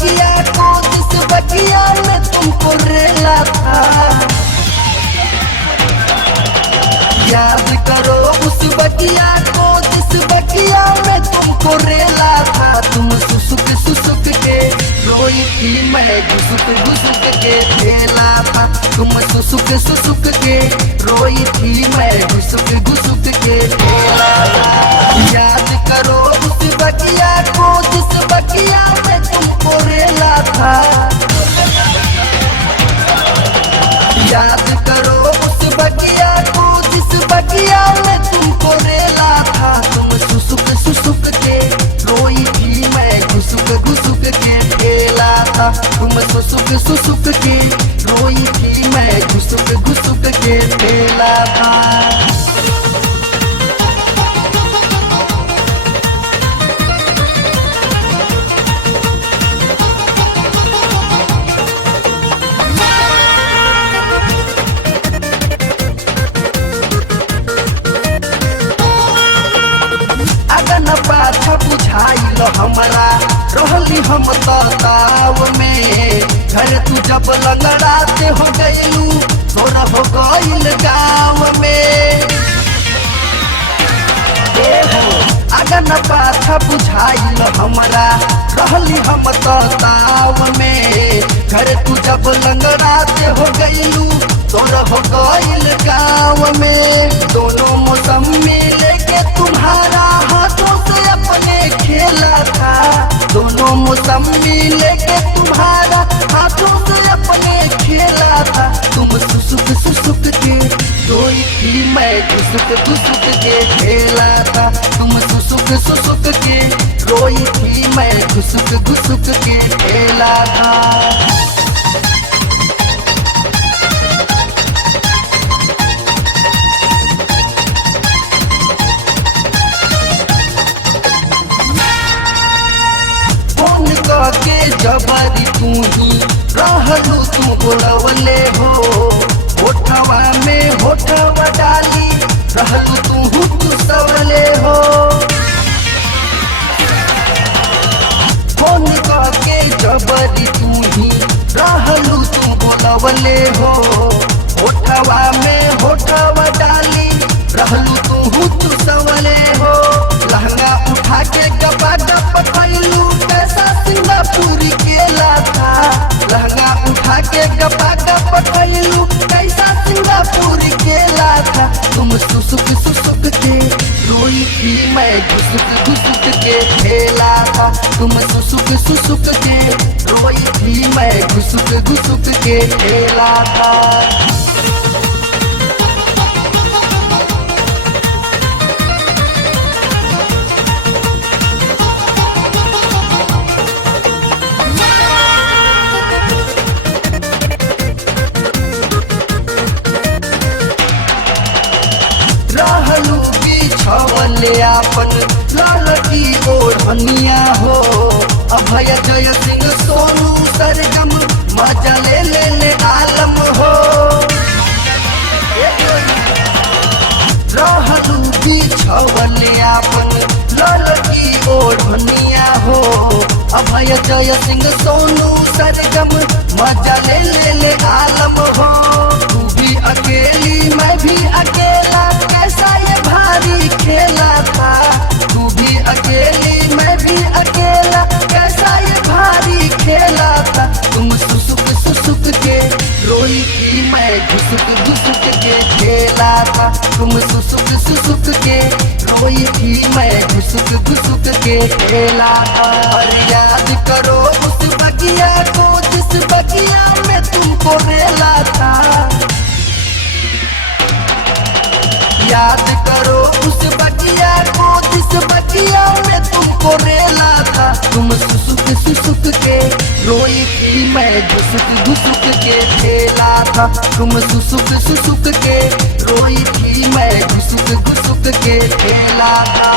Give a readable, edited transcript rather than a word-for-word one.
बगिया को, जिस बगिया में तुमको रेला था। याद करो उस बगिया को, जिस बगिया में तुमको रेला था। तुम सुसुक सुसुक के रोई थी, मैं घुसुक घुसुक के खेला था। तुम सुसुक सुसुक के रोई थी, मैं घुसुक घुसुक के खेला था। याद करो उस बगिया को, जिस बगिया में तुमको रेला था। याद करो उस बगिया को, जिस बगिया में तुमको रेला था। तुम सुसुक सुसुक के रोई थी, मैं घुसुक घुसुक के खेला था। तुम सुसुक सुसुक के रोई थी, मैं घुसुक घुसुक के खेला था। पाछा बुझाइल हमरा, रहली हम ताव में। घर तू जब लंगड़ाते हो गइलू, तोरा हो गइल गाँव में। अगन पाछा बुझाइल हमरा, रहली हम ताव में। घर तू जब लंगड़ाते हो गइलू, तोरा हो गइल गाँव में। दोनों मौसमी लेके तुम्हारा हाथों से अपने खेला था। दोनों मौसमी लेके तुम्हारा हाथों से अपने खेला था। तुम सुसुक सुसुक के रोई थी, मैं घुसुक घुसुक के खेला था। तुम सुसुक सुसुक के रोई थी, मैं घुसुक घुसुक के खेला था। के जबरी तू ही रहलू, तू बोलवले हो। होठवा में होठवा डाली रहलू, तू सवले हो। फोन के जबरी तू ही रहलू, तू बोलवले हो। होठवा में होठवा डाली रहलू, तू सवले हो। लहंगा उठा के गपा गप खैलू, कैसा सिंगापुर केला था। लहंगा उठा के गपा गप खैलू, कैसा सिंगापुर केला था। तुम सुसुक सुसुक के रोई थी, मैं घुसुक घुसुक के खेला था। तुम सुसुक सुसुक के रोई थी, मैं घुसुक घुसुक के खेला था। रहलू बिछवले आपन ललकी ओढ़निया हो। अभय जय सिंह सोनू सरगम मजा ले ले आलम हो। रहलू बिछवले आपन ललकी ओढ़निया हो। अभय जय सिंह सोनू सरगम मजा ले ले आलम हो। तू भी अकेली, मैं भी अकेला, कैसा ये भारी खेला था। तू भी अकेली, मैं भी अकेला, कैसा ये भारी खेला था। तुम सुसुक सुसुक के रोई थी, मैं घुसुक घुसुक के खेला था। तुम सुसुक सुसुक के रोई थी, मैं घुसुक घुसुक के खेला था। और याद करो उस बगिया को, जिस बगिया में तुमको रेला था। याद करो उस बगिया को, जिस बगिया में तुमको रेला था। तुम सुसुक सुसुक के रोई थी, मैं घुसुक घुसुक के खेला था। तुम सुसुक सुसुक के रोई थी, मैं घुसुक घुसुक के खेला था।